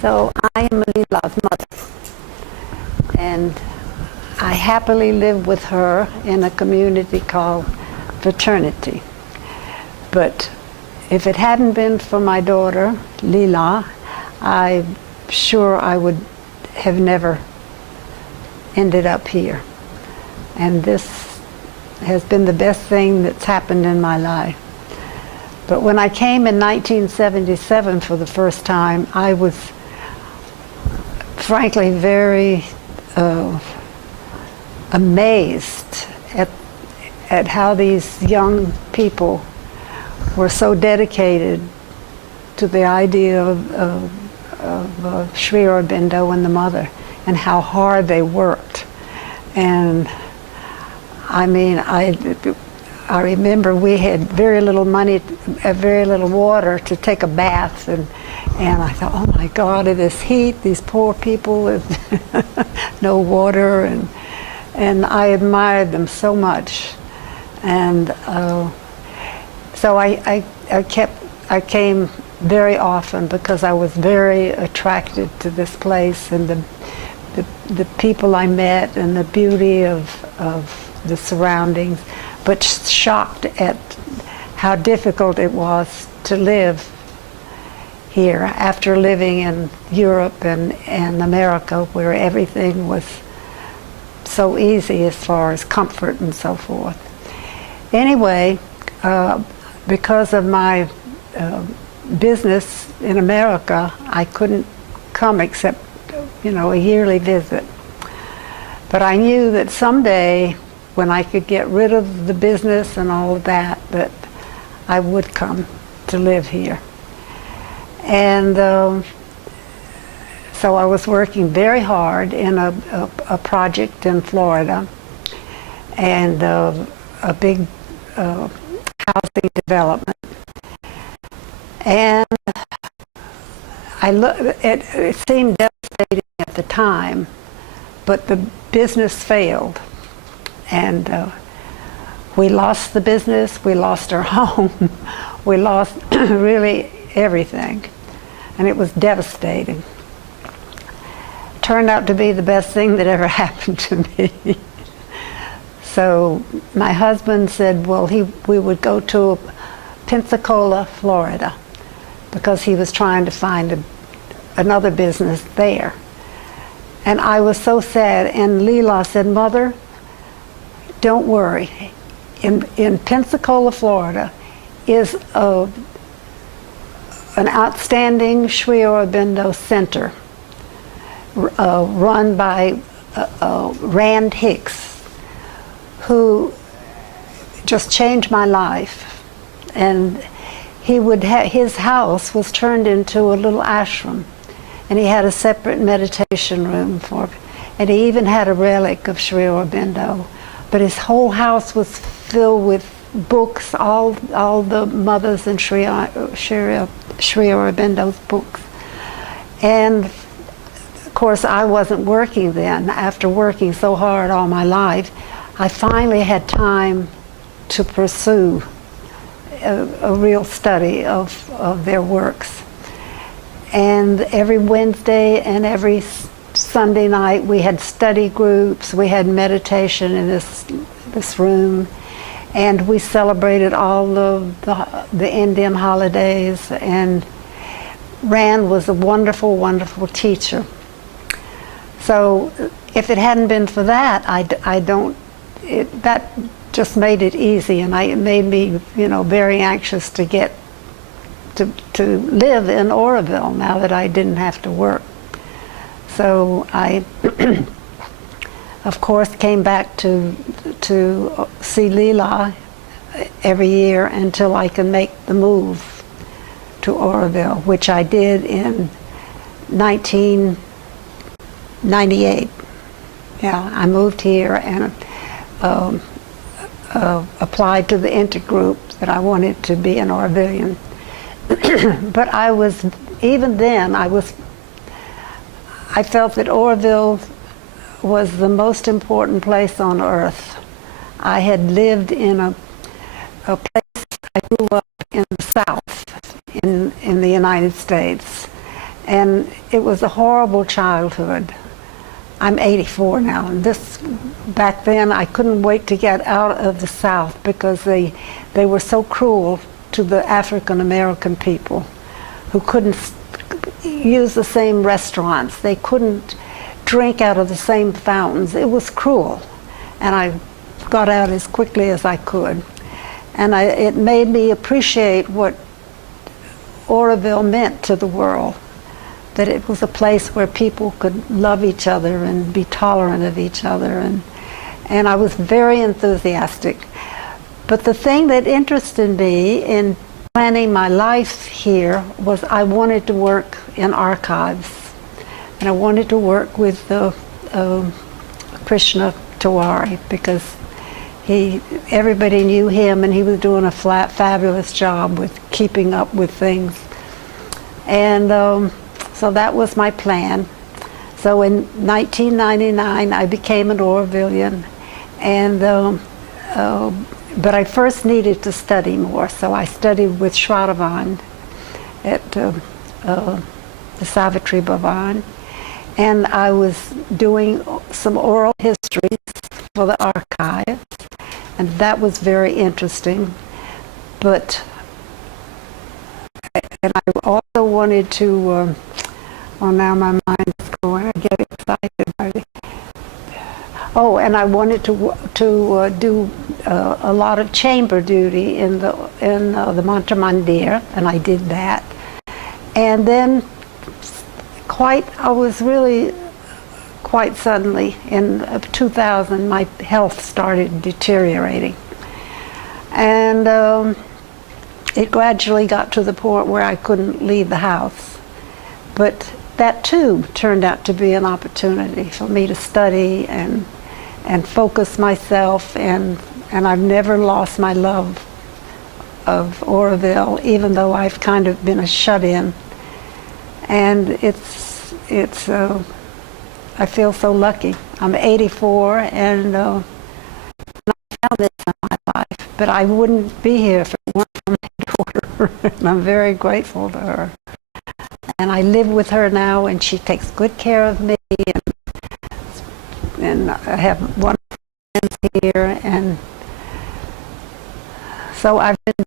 So I am Lila's mother, and I happily live with her in a community called Fraternity. But if it hadn't been for my daughter, Lila, I'm sure I would have never ended up here. And this has been the best thing that's happened in my life. But when I came in 1977 for the first time, I was frankly very amazed at how these young people were so dedicated to the idea of Sri Aurobindo and the mother, and how hard they worked. And I mean, I remember we had very little money, very little water to take a bath, and I thought, oh my God, in this heat, these poor people with no water, and I admired them so much. And so I came very often because I was very attracted to this place and the people I met and the beauty of the surroundings, but shocked at how difficult it was to live here after living in Europe and America, where everything was so easy as far as comfort and so forth. Anyway, because of my business in America, I couldn't come except, a yearly visit. But I knew that someday, when I could get rid of the business and all of that I would come to live here. And so I was working very hard in a project in Florida, and a big housing development. And it seemed devastating at the time, but the business failed. And we lost the business, we lost our home, we lost really everything. And it was devastating. Turned out to be the best thing that ever happened to me. So my husband said, well, we would go to Pensacola, Florida, because he was trying to find another business there. And I was so sad, and Lila said, Mother, don't worry. In Pensacola, Florida, is an outstanding Sri Aurobindo Center run by Rand Hicks, who just changed my life. And his house was turned into a little ashram, and he had a separate meditation room and he even had a relic of Sri Aurobindo. But his whole house was filled with books, all the mothers and Sri Aurobindo's books. And of course, I wasn't working then. After working so hard all my life, I finally had time to pursue a real study of their works. And every Wednesday and every Sunday night we had study groups, we had meditation in this room, and we celebrated all of the Indian holidays, and Rand was a wonderful, wonderful teacher. So if it hadn't been for that, that just made it easy, and it made me, very anxious to get to live in Auroville now that I didn't have to work. So I, of course, came back to see Lila every year until I could make the move to Auroville, which I did in 1998. Yeah, I moved here and applied to the intergroup that I wanted to be an Aurovillian. But even then, I felt that Auroville was the most important place on earth. I had lived in a place, I grew up in the South, in the United States, And it was a horrible childhood. I'm 84 now, and back then I couldn't wait to get out of the South because they were so cruel to the African American people who couldn't use the same restaurants. They couldn't drink out of the same fountains. It was cruel. And I got out as quickly as I could. And it made me appreciate what Auroville meant to the world, that it was a place where people could love each other and be tolerant of each other. And I was very enthusiastic. But the thing that interested me in planning my life here was I wanted to work in archives. And I wanted to work with Krishna Tiwari because everybody knew him, and he was doing a fabulous job with keeping up with things. And so that was my plan. So in 1999, I became an Aurovillian, and but I first needed to study more. So I studied with Shraddhavan at the Savitri Bhavan, and I was doing some oral histories for the archives, and that was very interesting. But and I also wanted to, well, now my mind is going, I get excited. Oh, and I wanted to do a lot of chamber duty in the Mantra Mandir, and I did that. And then I was really quite suddenly, in 2000, my health started deteriorating. And it gradually got to the point where I couldn't leave the house. But that too turned out to be an opportunity for me to study and focus myself, and I've never lost my love of Auroville, even though I've kind of been a shut-in. And I feel so lucky. I'm 84, and I found this in my life, but I wouldn't be here if it weren't for my daughter, and I'm very grateful to her. And I live with her now, and she takes good care of me, and I have one friend here, and so I've been